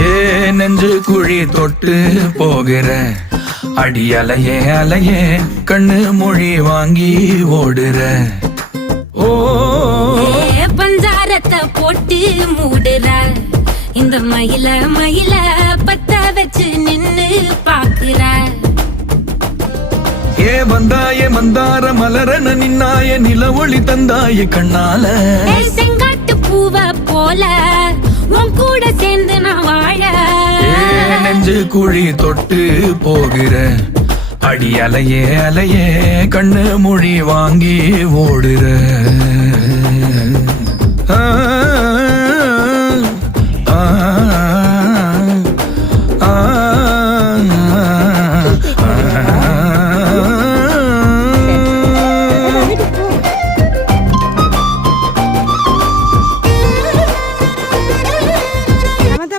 ஏ நெஞ்சு குழி தொட்டு போகிற அடி அலையே அலையே கண்ணு மொழி வாங்கி ஓடுற. ஓ பஞ்சாரத்தை போட்டு மூடுற இந்த மயில மயில பத்த வச்சு நின்னு பாக்குற. ஏ வந்தாய மந்தார மலரன நின்னாய நில ஒளி தந்தாய கண்ணால. செங்காட்டு பூவ போல உன் கூட சேர்ந்து நான் வாழ. நெஞ்சு குழி தொட்டு போகிற அடி அலையே அலையே கண்ணு மொழி வாங்கி ஓடுற. ஆ ஆ